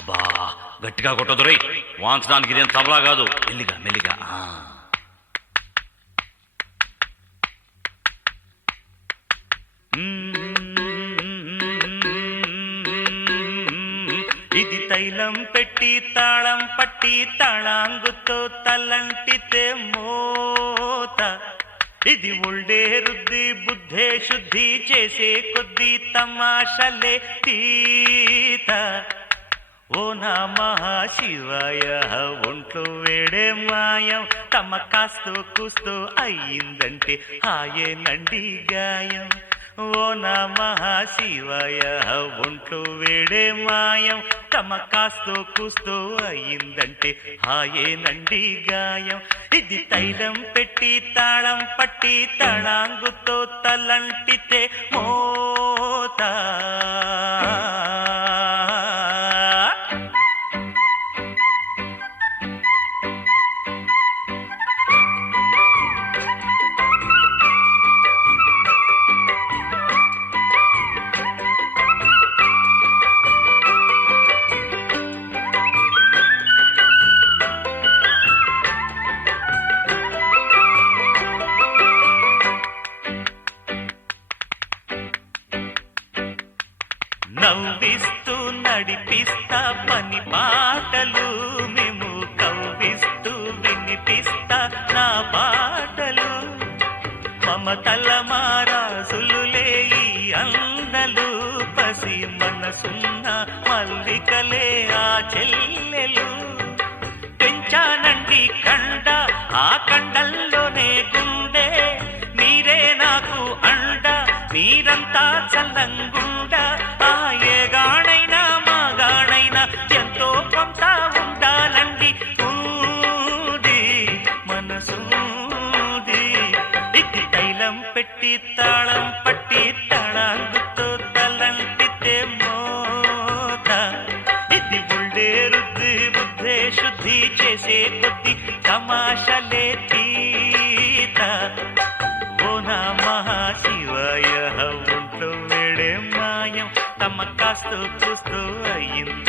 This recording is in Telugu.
అబ్బా గట్టిగా కొట్టదురై, వాంచడానికి ఇదేం తబలా కాదు. మెల్లిగా మెల్లిగా. ఇది తైలం పెట్టి తాళం పట్టి తాళాంగుతో తలంటితే మోత, ఇది ఒళ్ళే రుద్ది బుద్ధే శుద్ధి చేసే కొద్ది తమాషలే తీత. ఓ నమః శివాయ, ఒంట్లో వేడే మాయం, తమ కాస్తో కూస్తో అయ్యిందంటే హాయేనండి గాయం. ఓ నమః శివాయ, ఒంట్లో వేడే మాయం, తమ కాస్తో కూస్తో అయ్యిందంటే హాయేనండి గాయం. ఇది తైలం పెట్టి తాళం పట్టి తళాంగుతో తలంటితే మోత. నవ్విస్తూ నడిపిస్తా పని పాటలు, మేము కవ్విస్తూ వినిపిస్తా నా పాటలు. మమతల మారాసులులే ఈ అందలు, పసి మనసున్న మల్లికలే ఆ చెల్లెలు. పెంచానండి కండ, ఆ కండల్లోనే గుండె, మీరే నాకు అండ, మీరంతా చల్లంగుండ. ఏగాణైనా మాగాణైనా ఎంతో కొంత ఉండాలండి ఊది మనసూది. ఇది తైలం పెట్టి తాళం పట్టి తళాంగుతో తలంటితే మోత, ఇది ఒళ్ళే రుద్ది బుద్ధే శుద్ధి చేసే కొద్ది తమాషలే తీత. ఓ నమః శివాయ, ఒంట్లో వేడే మాయం, తమ కాస్తో చూస్తూ అయ్యింది